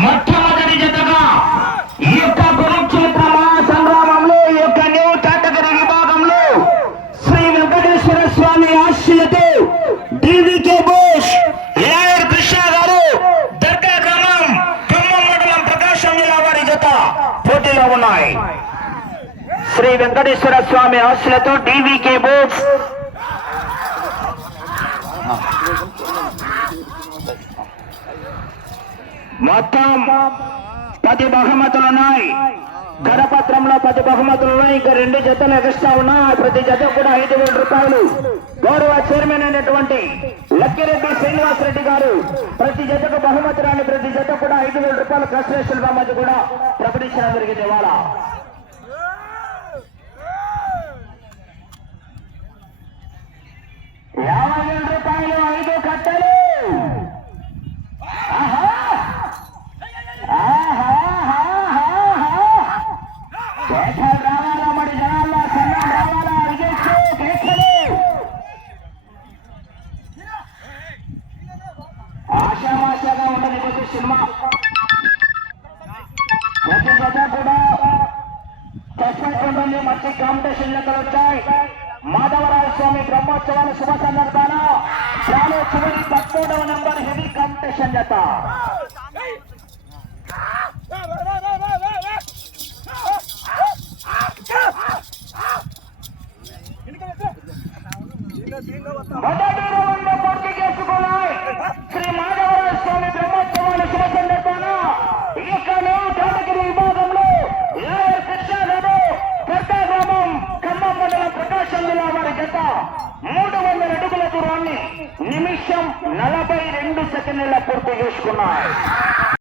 మొట్టమొదటి జతగా ఈ యొక్క కురుక్షేత్ర మహాసంగ్రామంలో ఈ యొక్క న్యూ కేటగిరీ విభాగంలో Shri Venkateswara Swamy ఆశీలతో D V K Bosh lawyer Krishna గారు దర్గా గ్రామం ఖమ్మం మండలం ప్రకాశం జిల్లా వారి జత పోటీలో ఉన్నాయి. శ్రీ వెంకటేశ్వర స్వామి ఆశలతో డివికే బోస్. మొత్తం పది బహుమతులు ఉన్నాయి. కరపత్రంలో పది బహుమతులు ఉన్నాయి. ఇంకా రెండు జతలు ఎగస్తా ఉన్నా ప్రతి జత కూడా ఐదు వేల రూపాయలు. గౌరవ చైర్మన్ అయినటువంటి లక్కిరెడ్డి శ్రీనివాస్ రెడ్డి గారు ప్రతి జతకు బహుమతి రాని ప్రతి జత కూడా ఐదు వేల రూపాయలు కన్సలేషన్ బహుమతి కూడా ప్రకటించడం జరిగింది ఇవాళ. ఆశామాషగా ఉండదు ప్రతి సినిమా ప్రతి జత కూడా సస్పెండ్ మంచి కాంపిటీషన్ లెక్కలు వచ్చాయి మాధవరావు స్వామి బ్రహ్మోత్సవాల శుభ సందర్భాలు చాలా చివరి పదమూడవ నెంబర్ హెవీ కాంపిటీషన్ జత మొదటి రౌండ్ పూర్తి శ్రీ మాధవరావు స్వామి బ్రహ్మోత్సవాల శుభ సందర్భాన ఈ యొక్క విభాగంలో ఏఆర్ కృష్ణ పెద్ద గ్రామం ఖమ్మం మండలం ప్రకాశం జిల్లా వారి జత మూడు వందల అడుగుల దూరాన్ని నిమిషం నలభై రెండు సెకండ్ల పూర్తి చేసుకున్నారు